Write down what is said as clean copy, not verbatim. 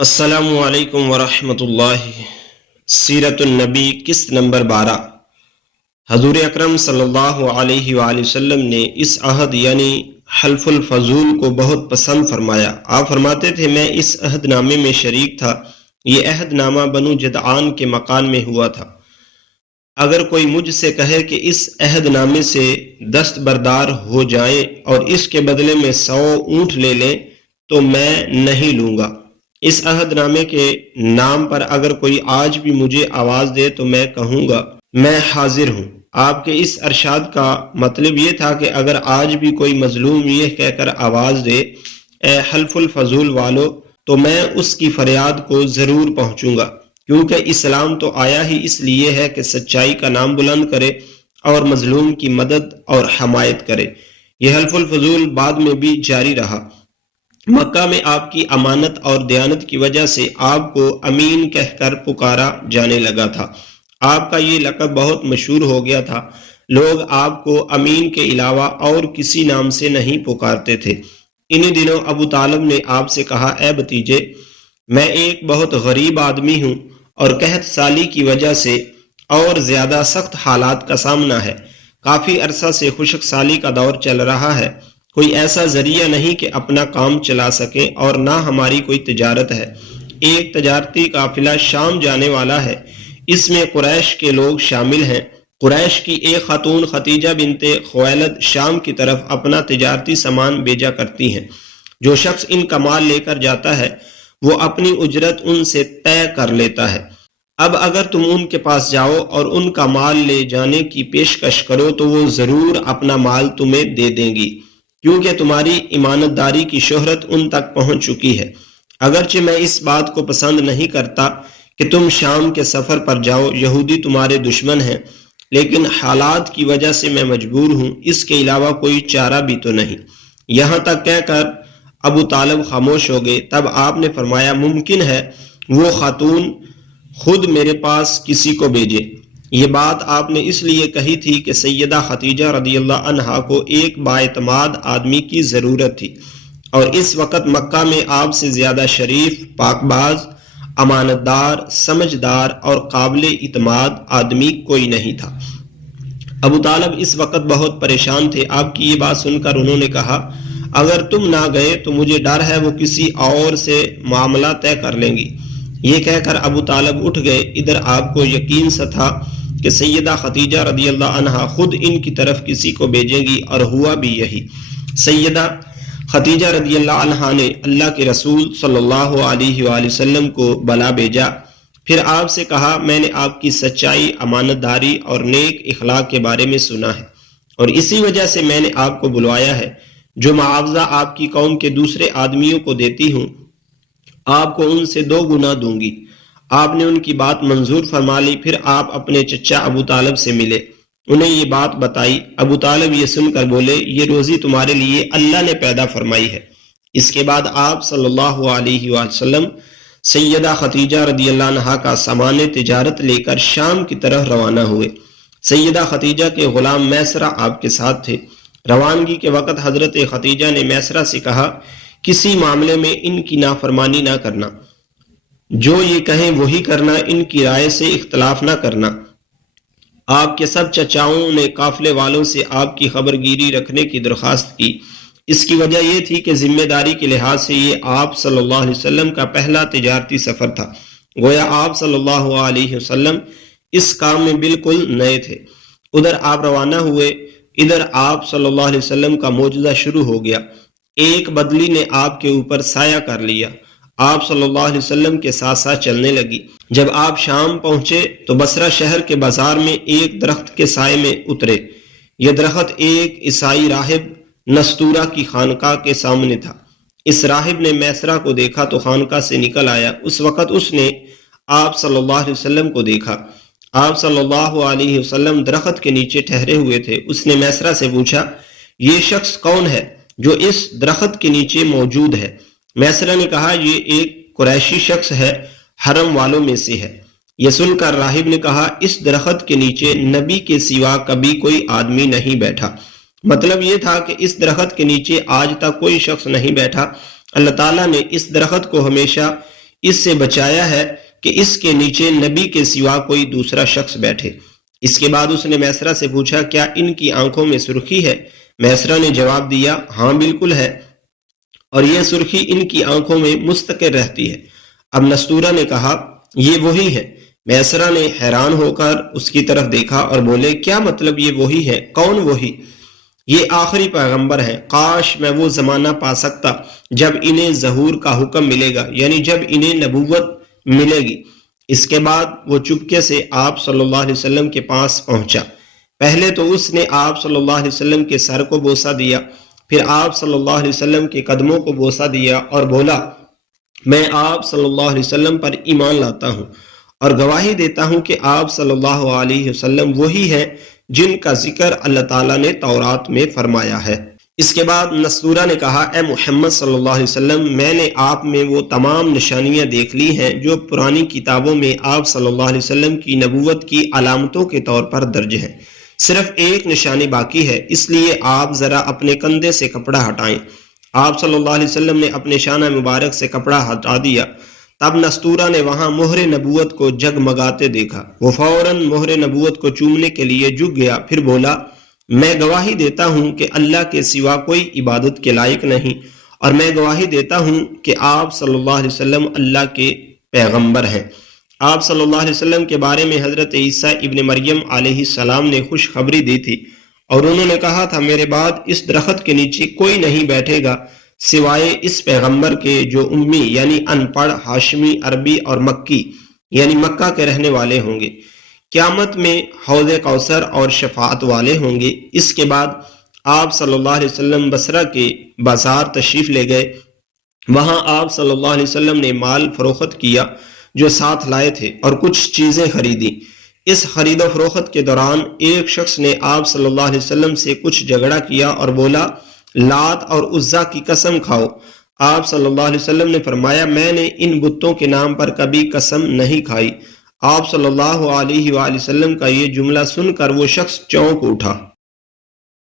السلام علیکم ورحمۃ اللہ۔ سیرت النبی قسط نمبر 12۔ حضور اکرم صلی اللہ علیہ وآلہ وسلم نے اس عہد یعنی حلف الفضول کو بہت پسند فرمایا۔ آپ فرماتے تھے میں اس عہد نامے میں شریک تھا۔ یہ عہد نامہ بنو جدعان کے مکان میں ہوا تھا۔ اگر کوئی مجھ سے کہے کہ اس عہد نامے سے دستبردار ہو جائیں اور اس کے بدلے میں 100 اونٹ لے لیں تو میں نہیں لوں گا۔ اس عہد نامے کے نام پر اگر کوئی آج بھی مجھے آواز دے تو میں کہوں گا میں حاضر ہوں۔ آپ کے اس ارشاد کا مطلب یہ تھا کہ اگر آج بھی کوئی مظلوم یہ کہہ کر آواز دے اے حلف الفضول والو تو میں اس کی فریاد کو ضرور پہنچوں گا، کیونکہ اسلام تو آیا ہی اس لیے ہے کہ سچائی کا نام بلند کرے اور مظلوم کی مدد اور حمایت کرے۔ یہ حلف الفضول بعد میں بھی جاری رہا۔ مکہ میں آپ کی امانت اور دیانت کی وجہ سے آپ کو امین کہہ کر پکارا جانے لگا تھا۔ آپ کا یہ لقب بہت مشہور ہو گیا تھا۔ لوگ آپ کو امین کے علاوہ اور کسی نام سے نہیں پکارتے تھے۔ انہی دنوں ابو طالب نے آپ سے کہا اے بھتیجے، میں ایک بہت غریب آدمی ہوں اور قحط سالی کی وجہ سے اور زیادہ سخت حالات کا سامنا ہے۔ کافی عرصہ سے خشک سالی کا دور چل رہا ہے۔ کوئی ایسا ذریعہ نہیں کہ اپنا کام چلا سکے اور نہ ہماری کوئی تجارت ہے۔ ایک تجارتی قافلہ شام جانے والا ہے، اس میں قریش کے لوگ شامل ہیں۔ قریش کی ایک خاتون ختیجہ بنت خویلد شام کی طرف اپنا تجارتی سامان بھیجا کرتی ہیں۔ جو شخص ان کا مال لے کر جاتا ہے وہ اپنی اجرت ان سے طے کر لیتا ہے۔ اب اگر تم ان کے پاس جاؤ اور ان کا مال لے جانے کی پیشکش کرو تو وہ ضرور اپنا مال تمہیں دے دیں گی، کیونکہ تمہاری امانت داری کی شہرت ان تک پہنچ چکی ہے۔ اگرچہ میں اس بات کو پسند نہیں کرتا کہ تم شام کے سفر پر جاؤ، یہودی تمہارے دشمن ہیں، لیکن حالات کی وجہ سے میں مجبور ہوں، اس کے علاوہ کوئی چارہ بھی تو نہیں۔ یہاں تک کہہ کر ابو طالب خاموش ہو گئے۔ تب آپ نے فرمایا ممکن ہے وہ خاتون خود میرے پاس کسی کو بھیجے۔ یہ بات آپ نے اس لیے کہی تھی کہ سیدہ ختیجہ رضی اللہ عنہا کو ایک بااعتماد آدمی کی ضرورت تھی، اور اس وقت مکہ میں آپ سے زیادہ شریف، پاک باز، امانت دار، سمجھدار اور قابل اعتماد آدمی کوئی نہیں تھا۔ ابو طالب اس وقت بہت پریشان تھے۔ آپ کی یہ بات سن کر انہوں نے کہا اگر تم نہ گئے تو مجھے ڈر ہے وہ کسی اور سے معاملہ طے کر لیں گی۔ یہ کہہ کر ابو طالب اٹھ گئے۔ ادھر آپ کو یقین سا تھا کہ سیدہ ختیجہ رضی اللہ عنہا خود ان کی طرف کسی کو بھیجیں گی، اور ہوا بھی یہی۔ سیدہ ختیجہ رضی اللہ عنہا نے اللہ کے رسول صلی اللہ علیہ وآلہ وسلم کو بلا بھیجا، پھر آپ سے کہا میں نے آپ کی سچائی، امانت داری اور نیک اخلاق کے بارے میں سنا ہے، اور اسی وجہ سے میں نے آپ کو بلوایا ہے۔ جو معاوضہ آپ کی قوم کے دوسرے آدمیوں کو دیتی ہوں آپ کو ان سے 2 گنا دوں گی۔ آپ نے ان کی بات منظور فرما لی۔ پھر آپ اپنے چچا ابو طالب سے ملے، انہیں یہ بات بتائی۔ ابو طالب یہ سن کر بولے یہ روزی تمہارے لیے اللہ نے پیدا فرمائی ہے۔ اس کے بعد آپ صلی اللہ علیہ وآلہ وسلم سیدہ ختیجہ رضی اللہ عنہا کا سامان تجارت لے کر شام کی طرف روانہ ہوئے۔ سیدہ ختیجہ کے غلام میسرہ آپ کے ساتھ تھے۔ روانگی کے وقت حضرت ختیجہ نے میسرہ سے کہا کسی معاملے میں ان کی نافرمانی نہ کرنا، جو یہ کہیں وہی کرنا، ان کی رائے سے اختلاف نہ کرنا۔ آپ کے سب چچاؤں نے قافلے والوں سے آپ کی خبرگیری رکھنے کی درخواست کی۔ اس کی وجہ یہ تھی کہ ذمہ داری کے لحاظ سے یہ آپ صلی اللہ علیہ وسلم کا پہلا تجارتی سفر تھا۔ گویا آپ صلی اللہ علیہ وسلم اس کام میں بالکل نئے تھے۔ ادھر آپ روانہ ہوئے، ادھر آپ صلی اللہ علیہ وسلم کا معجزہ شروع ہو گیا۔ ایک بدلی نے آپ کے اوپر سایہ کر لیا، آپ صلی اللہ علیہ وسلم کے ساتھ ساتھ چلنے لگی۔ جب آپ شام پہنچے تو بصرہ شہر کے بازار میں ایک درخت کے سائے میں اترے۔ یہ درخت ایک عیسائی راہب نستورہ کی خانقاہ کے سامنے تھا۔ اس راہب نے میسرہ کو دیکھا تو خانقاہ سے نکل آیا۔ اس وقت اس نے آپ صلی اللہ علیہ وسلم کو دیکھا۔ آپ صلی اللہ علیہ وسلم درخت کے نیچے ٹھہرے ہوئے تھے۔ اس نے میسرہ سے پوچھا یہ شخص کون ہے جو اس درخت کے نیچے موجود ہے؟ میسرہ نے کہا یہ ایک قریشی شخص ہے، حرم والوں میں سے ہے۔ یہ سن کر راہب نے کہا اس درخت کے نیچے نبی کے سوا کبھی کوئی آدمی نہیں بیٹھا۔ مطلب یہ تھا کہ اس درخت کے نیچے آج تک کوئی شخص نہیں بیٹھا۔ اللہ تعالیٰ نے اس درخت کو ہمیشہ اس سے بچایا ہے کہ اس کے نیچے نبی کے سوا کوئی دوسرا شخص بیٹھے۔ اس کے بعد اس نے میسرہ سے پوچھا کیا ان کی آنکھوں میں سرخی ہے؟ میسرہ نے جواب دیا ہاں بالکل ہے، اور یہ سرخی ان کی آنکھوں میں مستقر رہتی ہے۔ اب نستورہ نے کہا یہ وہی ہے۔ میسرہ نے حیران ہو کر اس کی طرف دیکھا اور بولے کیا مطلب یہ وہی ہے؟ کون وہی؟ یہ آخری پیغمبر ہیں، کاش میں وہ زمانہ پا سکتا جب انہیں ظہور کا حکم ملے گا، یعنی جب انہیں نبوت ملے گی۔ اس کے بعد وہ چپکے سے آپ صلی اللہ علیہ وسلم کے پاس پہنچا۔ پہلے تو اس نے آپ صلی اللہ علیہ وسلم کے سر کو بوسہ دیا، پھر آپ صلی اللہ علیہ وسلم کے قدموں کو بوسہ دیا اور بولا میں آپ صلی اللہ علیہ وسلم پر ایمان لاتا ہوں اور گواہی دیتا ہوں کہ آپ صلی اللہ علیہ وسلم وہی ہیں جن کا ذکر اللہ تعالیٰ نے تورات میں فرمایا ہے۔ اس کے بعد نستورہ نے کہا اے محمد صلی اللہ علیہ وسلم، میں نے آپ میں وہ تمام نشانیاں دیکھ لی ہیں جو پرانی کتابوں میں آپ صلی اللہ علیہ وسلم کی نبوت کی علامتوں کے طور پر درج ہیں۔ صرف ایک نشانی باقی ہے، اس لیے آپ ذرا اپنے کندھے سے کپڑا ہٹائیں۔ آپ صلی اللہ علیہ وسلم نے اپنے شانہ مبارک سے کپڑا ہٹا دیا۔ تب نستورہ نے وہاں مہر نبوت کو جگمگاتے دیکھا۔ وہ فوراً مہر نبوت کو چومنے کے لیے جھک گیا، پھر بولا میں گواہی دیتا ہوں کہ اللہ کے سوا کوئی عبادت کے لائق نہیں، اور میں گواہی دیتا ہوں کہ آپ صلی اللہ علیہ وسلم اللہ کے پیغمبر ہیں۔ آپ صلی اللہ علیہ وسلم کے بارے میں حضرت عیسیٰ ابن مریم علیہ السلام نے خوشخبری دی تھی، اور انہوں نے کہا تھا میرے بعد اس درخت کے نیچے کوئی نہیں بیٹھے گا سوائے اس پیغمبر کے جو امی یعنی ان پڑھ، ہاشمی، عربی اور مکی یعنی مکہ کے رہنے والے ہوں گے۔ قیامت میں حوض کوثر اور شفاعت والے ہوں گے۔ اس کے بعد آپ صلی اللہ علیہ وسلم بصرہ کے بازار تشریف لے گئے۔ وہاں آپ صلی اللہ علیہ وسلم نے مال فروخت کیا جو ساتھ لائے تھے اور کچھ چیزیں خریدی۔ اس خرید و فروخت کے دوران ایک شخص نے آپ صلی اللہ علیہ وسلم سے کچھ جھگڑا کیا اور بولا لات اور عزا کی قسم کھاؤ۔ آپ صلی اللہ علیہ وسلم نے فرمایا میں نے ان بتوں کے نام پر کبھی قسم نہیں کھائی۔ آپ صلی اللہ علیہ وآلہ وسلم کا یہ جملہ سن کر وہ شخص چونک اٹھا۔